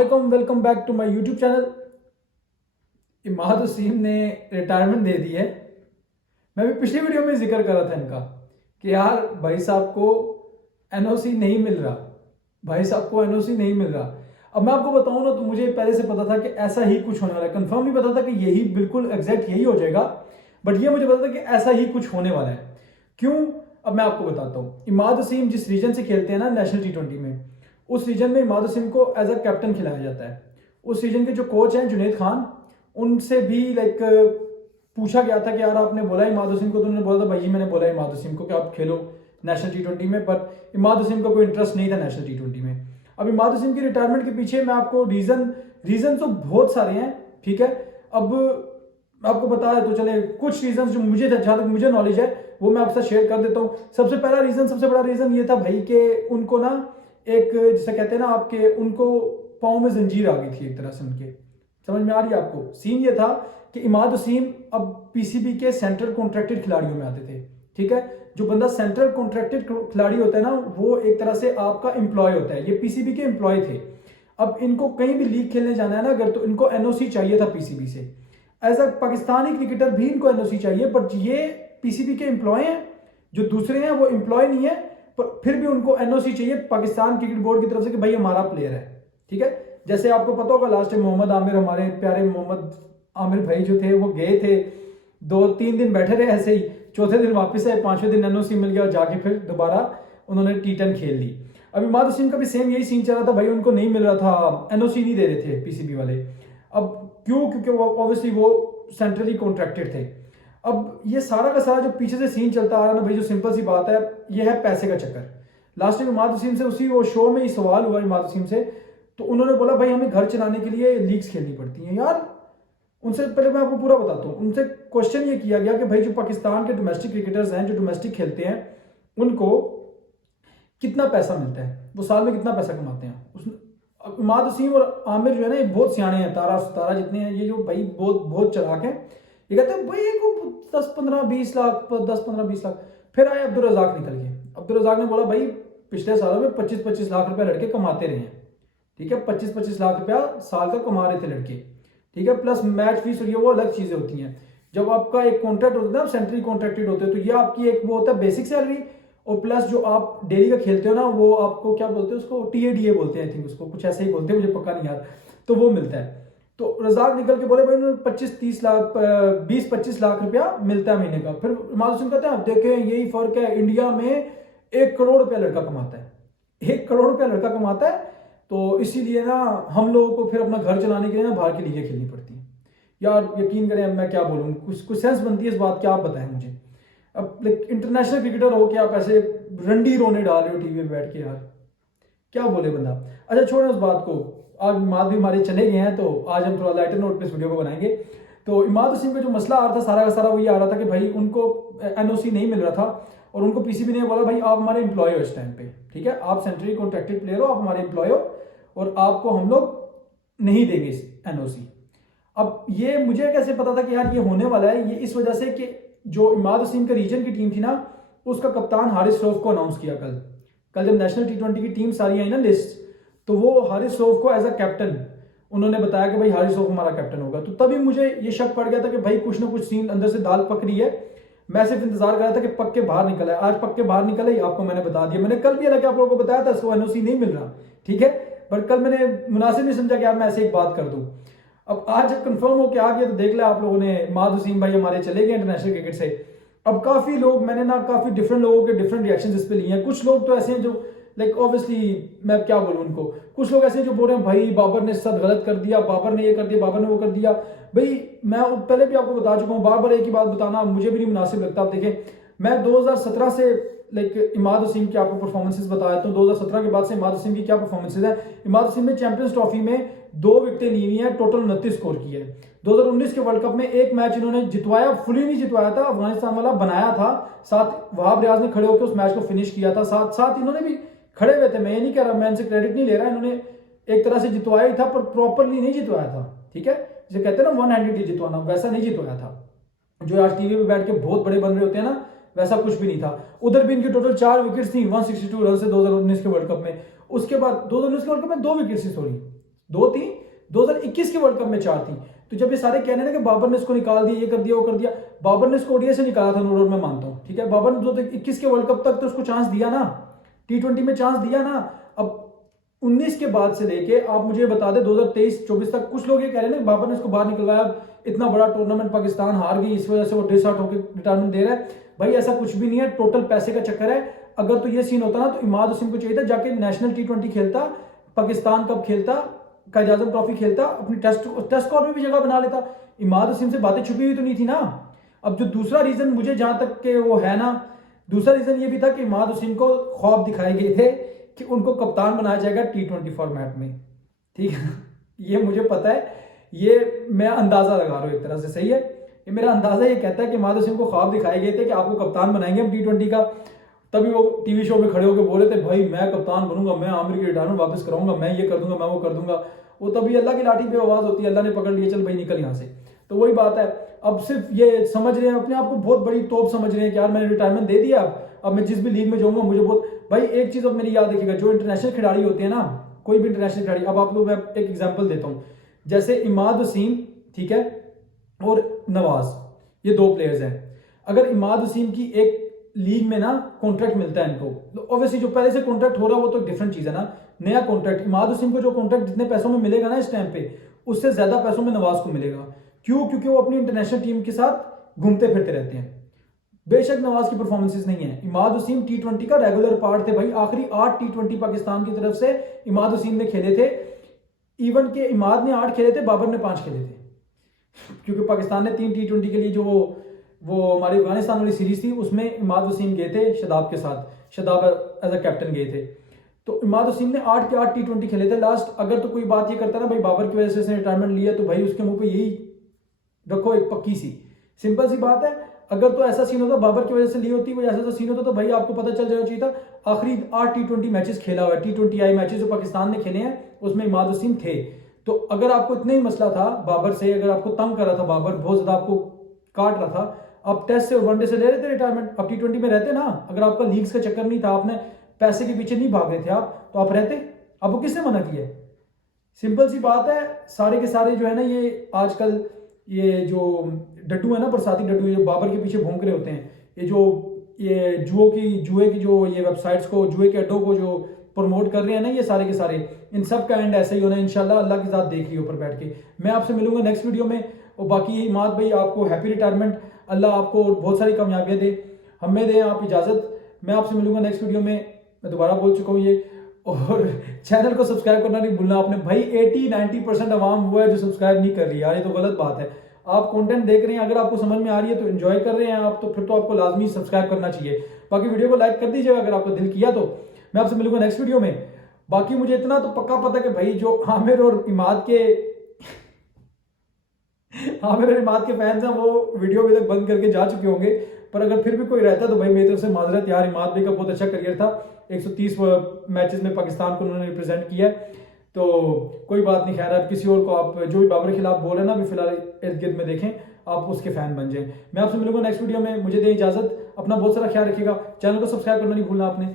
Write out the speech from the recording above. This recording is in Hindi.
Welcome back to my YouTube channel. Imad Wasim ने रिटायरमेंट दे दी है। मैं भी पिछली वीडियो में जिक्र कर रहा था इनका कि यार भाई साहब को एनओसी नहीं मिल रहा, भाई साहब को एनओसी नहीं मिल रहा। अब मैं आपको बताऊं ना, तो मुझे पहले से पता था कि ऐसा ही कुछ होने वाला है। कंफर्म नहीं पता था कि यही बिल्कुल एग्जैक्ट यही हो जाएगा, बट ये मुझे पता था कि ऐसा ही कुछ होने वाला है। क्यों? अब मैं आपको बताता हूँ। इमाद वसीम जिस रीजन से खेलते हैं ना, नेशनल T20 में, उस रीजन में इमाद वसीम को एज अ कैप्टन खिलाया जाता है। उस रीजन के जो कोच हैं जुनैद खान, उनसे भी पूछा गया था कि यार आपने बोला इमाद वसीम को, तो उन्होंने बोला था भाई जी मैंने बोला इमाद वसीम को कि आप खेलो नेशनल T20 में, बट इमाद वसीम का कोई इंटरेस्ट नहीं था नेशनल T20 में। अब इमाद वसीम की रिटायरमेंट के पीछे मैं आपको रीजन तो बहुत सारे हैं, ठीक है। अब आपको बताया तो चले कुछ रीजन जो मुझे, जहां तक मुझे नॉलेज है वो मैं आपसे शेयर कर देता हूँ। सबसे बड़ा रीजन ये था भाई कि उनको ना एक, जिसे कहते हैं ना आपके, उनको पाँव में जंजीर आ गई थी एक तरह से उनके। समझ में आ रही है आपको? सीन ये था कि इमाद वसीम अब पीसीबी के सेंट्रल कॉन्ट्रैक्टेड खिलाड़ियों में आते थे, ठीक है। जो बंदा सेंट्रल कॉन्ट्रैक्टेड खिलाड़ी होता है ना, वो एक तरह से आपका एम्प्लॉय होता है। ये पीसीबी के एम्प्लॉय थे। अब इनको कहीं भी लीग खेलने जाना है ना अगर, तो इनको एनओसी चाहिए था पीसीबी से। एज अ पाकिस्तानी क्रिकेटर भी इनको एनओसी चाहिए, बट ये पीसीबी के एम्प्लॉय हैं। जो दूसरे हैं वो एम्प्लॉय नहीं है, पर फिर भी उनको एनओसी चाहिए पाकिस्तान क्रिकेट बोर्ड की तरफ से कि भाई हमारा प्लेयर है, ठीक है। जैसे आपको पता होगा लास्ट टाइम मोहम्मद आमिर, हमारे प्यारे मोहम्मद आमिर भाई जो थे, वो गए थे 2-3 दिन बैठे रहे ऐसे ही, चौथे दिन वापस आए, 5वें दिन एनओसी मिल गया और जाके फिर दोबारा उन्होंने T10 खेल ली। अब इमाद वसीम का भी सेम यही सीन चल रहा था भाई, उनको नहीं मिल रहा था, एनओसी नहीं दे रहे थे पीसीबी वाले। अब क्यों? क्योंकि वो ऑब्वियसली वो सेंट्रली कॉन्ट्रैक्टेड थे। अब ये सारा का सारा जो पीछे से सीन चलता आ रहा है ना भाई, जो सिंपल सी बात है, ये है पैसे का चक्कर। लास्ट टाइम इमाद वसीम से उसी वो शो में ही सवाल हुआ इमाद वसीम से, तो उन्होंने बोला भाई हमें घर चलाने के लिए लीग्स खेलनी पड़ती हैं यार। उनसे पहले मैं आपको पूरा बताता हूँ। उनसे क्वेश्चन ये किया गया कि भाई जो पाकिस्तान के डोमेस्टिक क्रिकेटर्स हैं, जो डोमेस्टिक खेलते हैं, उनको कितना पैसा मिलता है, वो साल में कितना पैसा कमाते हैं। इमाद वसीम और आमिर जो है ना, ये बहुत सियाने हैं, तारा जितने हैं ये, जो भाई बहुत चलाक हैं। ये कहते हैं भाई को 10-15-20 लाख, 10-15-20 लाख। फिर आए अब्दुल रज़ाक निकल के। अब्दुल रज़ाक ने बोला भाई पिछले सालों में 25-25 लाख रुपया लड़के कमाते रहे हैं, ठीक है। 25-25 लाख रुपया साल का कमा रहे थे लड़के, ठीक है। प्लस मैच फीस और ये वो अलग चीजें होती हैं। जब आपका एक कॉन्ट्रैक्ट होता है ना, सेंट्रली कॉन्ट्रैक्टेड होते हैं, तो ये आपकी एक वो होता है बेसिक सैलरी, और प्लस जो आप डेली का खेलते हो ना, वो आपको क्या बोलते हैं उसको, TADA बोलते हैं, आई थिंक उसको कुछ ऐसे ही बोलते हैं, मुझे पक्का नहीं याद। तो वो मिलता है। तो रज़ाक निकल के बोले भाई उन्होंने 25-30 लाख, 20-25 लाख रुपया मिलता है महीने का। फिर इमाद वसीम कहते हैं आप देखें यही फर्क है, इंडिया में 1 करोड़ रुपया लड़का कमाता है, 1 करोड़ रुपया लड़का कमाता है। तो इसीलिए ना हम लोगों को फिर अपना घर चलाने के लिए ना बाहर की लीगें खेलनी पड़ती हैं यार। यकीन करें, मैं क्या बोलूँ, कुछ सेंस बनती है इस बात की, आप बताएं मुझे। अब इंटरनेशनल क्रिकेटर हो के आप ऐसे रंडी रोने डाल रहे हो टीवी पे बैठ के, यार क्या बोले बंदा। अच्छा छोड़ें उस बात को, आज इमाद भी हमारे चले गए हैं, तो आज हम थोड़ा लाइटर नोट पे इस वीडियो को बनाएंगे। तो इमाद वसीम का जो मसला आ रहा था सारा का सारा, वो ये आ रहा था कि भाई उनको एनओसी नहीं मिल रहा था, और उनको पीसीबी ने बोला भाई आप हमारे एम्प्लॉय हो इस टाइम पे, ठीक है, आप सेंट्रली कॉन्ट्रैक्टेड प्लेयर हो, आप हमारे एम्प्लॉय हो, और आपको हम लोग नहीं देंगे एनओसी। अब ये मुझे कैसे पता था कि यार ये होने वाला है? ये इस वजह से कि जो इमाद वसीम के रीजन की टीम थी ना, उसका कप्तान हारिस रऊफ को अनाउंस किया कल जब नेशनल T20 की टीम सारी आई ना लिस्ट, तो वो हारिस रऊफ को एज अ कैप्टन उन्होंने बताया कि भाई हारिस रऊफ हमारा कैप्टन होगा। तो तभी मुझे ये शक पड़ गया था कि भाई कुछ ना कुछ सीन अंदर से दाल पक रही है। मैं सिर्फ इंतजार कर रहा था कि पक्के बाहर निकला है। आज पक्के बाहर निकले, आपको मैंने बता दिया। मैंने कल भी हालांकि आप लोगों को बताया था इसको एनओसी नहीं मिल रहा, ठीक है, बट कल मैंने मुनासिब नहीं समझा कि यार मैं ऐसे एक बात कर दूं। अब आज कंफर्म हो के आ गया, तो देख लिया आप लोगों ने, इमाद वसीम भाई हमारे चले गए इंटरनेशनल क्रिकेट से। अब काफी लोग, मैंने ना काफी डिफरेंट लोगों के डिफरेंट रिएक्शन इस पे लिए हैं। कुछ लोग तो ऐसे हैं जो ऑब्वियसली मैं क्या बोलूं उनको, कुछ लोग ऐसे हैं जो बोल रहे हैं भाई बाबर ने साथ गलत कर दिया, बाबर ने ये कर दिया, बाबर ने वो कर दिया। भाई मैं पहले भी आपको बता चुका हूँ, बार बार एक ही बात बताना मुझे भी नहीं मुनासिब लगता। आप देखें, मैं 2017 से इमाद वसीम की आपको परफॉर्मेंसेस बता देता हूँ। 2017 के बाद से इमाद वसीम की क्या परफॉर्मेंसेस है। इमाद वसीम ने चैंपियंस ट्रॉफी में 2 विकेटें ली हुई है, टोटल 29 स्कोर की है। 2019 के वर्ल्ड कप में एक मैच इन्होंने जितवाया, फुली नहीं जितवाया था, अफगानिस्तान वाला बनाया था, साथ वहाब रियाज ने खड़े होकर उस मैच को फिनिश किया था, साथ साथ इन्होंने भी खड़े हुए थे। मैं ये नहीं कह रहा, मैं इनसे क्रेडिट नहीं ले रहा, इन्होंने एक तरह से जितवाया ही था, पर प्रॉपरली नहीं जितवाया था, ठीक है। जिसे कहते हैं ना वन हैंडेडली जितवाना, वैसा नहीं जितवाया था। जो आज टीवी पे बैठ के बहुत बड़े बन रहे होते हैं ना, वैसा कुछ भी नहीं था। उधर भी इनकी टोटल 4 विकेट्स थी 162 रन से 2019 के वर्ल्ड कप में। उसके बाद 2019 के वर्ल्ड कप में 2 विकेट्स थी, सॉरी 2 थी, 2021 के वर्ल्ड कप में 4 थी। तो जब ये सारे कह रहे हैं ना कि बाबर ने इसको निकाल दिया, ये कर दिया, वो कर दिया, बाबर ने इसको ओडीआई से निकाला था, नूर, मैं मानता हूँ, ठीक है। बाबर ने 2021 के वर्ल्ड कप तक तो उसको चांस दिया ना, T20 में चांस दिया ना। अब 19 के बाद से लेके आप मुझे बता दें 2023-24 तक कुछ लोग ये कह रहे हैं बाबर ने इसको बाहर निकलवाया, इतना बड़ा टूर्नामेंट पाकिस्तान हार गई, इस वजह से वो डिसहार्ट होकर रिटायरमेंट दे रहा है। भाई ऐसा कुछ भी नहीं है, टोटल पैसे का चक्कर है। अगर तो ये सीन होता ना तो इमाद वसीम को चाहिए था जाके नेशनल T20 खेलता, पाकिस्तान कप खेलता, कायद आजम ट्रॉफी खेलता, अपनी टेस्ट स्क्वाड में भी जगह बना लेता। इमाद वसीम से बातें छुपी हुई तो नहीं थी ना। अब जो दूसरा रीजन मुझे जहां तक के वो है ना, दूसरा रीजन ये भी था कि इमाद वसीम को ख्वाब दिखाए गए थे कि उनको कप्तान बनाया जाएगा T20 फॉर्मेट में, ठीक है। ये मुझे पता है, ये मैं अंदाजा लगा रहा हूँ एक तरह से, सही है। ये मेरा अंदाजा ये कहता है कि इमाद वसीम को ख्वाब दिखाए गए थे कि आपको कप्तान बनाएंगे हम T20 का। तभी वो टीवी शो में खड़े होकर बोले थे भाई मैं कप्तान बनूंगा, मैं आमिर की रिटायरमेंट वापस कराऊंगा, मैं ये कर दूंगा, मैं वो कर दूंगा। वो तभी अल्लाह की लाठी पे आवाज होती है, अल्लाह ने पकड़ लिया, चल भाई निकल यहाँ से। तो वही बात है, अब सिर्फ ये समझ रहे हैं अपने आप को बहुत बड़ी तोप समझ रहे हैं कि यार मैंने रिटायरमेंट दे दिया, अब मैं जिस भी लीग में जाऊंगा मुझे बहुत। भाई एक चीज अब मेरी याद रखिएगा, जो इंटरनेशनल खिलाड़ी होते हैं ना, कोई भी इंटरनेशनल खिलाड़ी, अब आप लोग मैं एक एग्जाम्पल देता हूँ, जैसे इमाद वसीम, ठीक है, और नवाज, ये 2 प्लेयर्स हैं। अगर इमाद वसीम की एक लीग में ना कॉन्ट्रैक्ट मिलता है इनको, तो ऑब्वियसली जो पहले से कॉन्ट्रैक्ट हो रहा है वो तो डिफरेंट चीज है ना, नया कॉन्ट्रैक्ट। इमाद वसीम को जो कॉन्ट्रैक्ट जितने पैसों में मिलेगा ना इस टाइम पे, उससे ज्यादा पैसों में नवाज को मिलेगा। क्यों? क्योंकि वो अपनी इंटरनेशनल टीम के साथ घूमते फिरते रहते हैं। बेशक नवाज की परफॉर्मेंसेस नहीं है, इमाद वसीम T20 का रेगुलर पार्ट थे भाई। आखिरी 8 T20 पाकिस्तान की तरफ से इमाद वसीम ने खेले थे। इवन के इमाद ने 8 खेले थे, बाबर ने 5 खेले थे, क्योंकि पाकिस्तान ने 3 T20 के लिए जो वो हमारी अफगानिस्तान वाली सीरीज थी उसमें इमाद वसीम गए थे शदाब के साथ, शदाब एज अ कैप्टन गए थे। तो इमाद वसीम ने 8 के 8 T20 खेले थे लास्ट। अगर तो कोई बात ये करता ना भाई बाबर की वजह से इसने रिटायरमेंट लिया, तो भाई उसके मुंह पे यही रखो एक पक्की सी सिंपल सी बात है। अगर तो ऐसा सीन होता बाबर की वजह से ली होती, कोई ऐसा सीन होता तो भाई आपको पता चल जाना चाहिए था। आखिरी 8 T20 मैचेस खेला हुआ है, T20I मैचेस जो पाकिस्तान ने खेले हैं उसमें इमाद वसीम थे। तो अगर आपको इतना ही मसला था बाबर से, अगर आपको तंग कर रहा था बाबर, बहुत ज्यादा आपको काट रहा था, आप टेस्ट से और वनडे से ले रहे थे रिटायरमेंट, अब T20 में रहते ना। अगर आपका लीग्स का चक्कर नहीं था, आपने पैसे के पीछे नहीं भाग रहे थे आप, तो आप रहते। आपको किसने मना किया? सिंपल सी बात है। सारे के सारे जो है ना, ये आजकल ये जो डड्डू है ना, बरसाती डड्डू, ये बाबर के पीछे भौंक रहे होते हैं, ये जो ये जुए की जो ये वेबसाइट्स को, जुए के अड्डों को जो प्रमोट कर रहे हैं ना, ये सारे के सारे, इन सब का एंड ऐसा ही होना है इंशाल्लाह। अल्लाह की ज़ात देख रही है ऊपर बैठ के। मैं आपसे मिलूंगा नेक्स्ट वीडियो में। और बाकी इमाद भाई आपको हैप्पी रिटायरमेंट, अल्लाह आपको बहुत सारी कामयाबियां दे, हमें दें आप इजाज़त। मैं आपसे मिलूंगा नेक्स्ट वीडियो में। मैं दोबारा बोल चुका हूँ ये, और चैनल को सब्सक्राइब करना नहीं भूलना आपने। भाई 80-90% आवाम वो है जो सब्सक्राइब नहीं कर रही यार, ये तो गलत बात है। आप कंटेंट देख रहे हैं, अगर आपको समझ में आ रही है तो एंजॉय कर रहे हैं आप, तो फिर तो आपको लाजमी सब्सक्राइब करना चाहिए। बाकी वीडियो को लाइक कर दीजिएगा अगर आपको दिल किया तो। मैं आपसे मिलूंगा नेक्स्ट वीडियो में। बाकी मुझे इतना तो पक्का पता है कि भाई जो आमिर और इमाद के आमिर और इमाद के फैंस हैं वो वीडियो अभी तक बंद करके जा चुके होंगे। पर अगर फिर भी कोई रहता तो भाई मेरी तरफ से माजरत यार। इमाद भाई का बहुत अच्छा करियर था, 130 मैचेस में पाकिस्तान को उन्होंने रिप्रेजेंट किया है, तो कोई बात नहीं। खैर अब किसी और को आप जो भी बाबर के खिलाफ बोले ना, अभी फिलहाल इर्द गिर्द में देखें, आप उसके फैन बन जाएं। मैं आपसे मिलूंगा नेक्स्ट वीडियो में, मुझे दें इजाजत। अपना बहुत सारा ख्याल रखिएगा, चैनल को सब्सक्राइब करना नहीं भूलना आपने।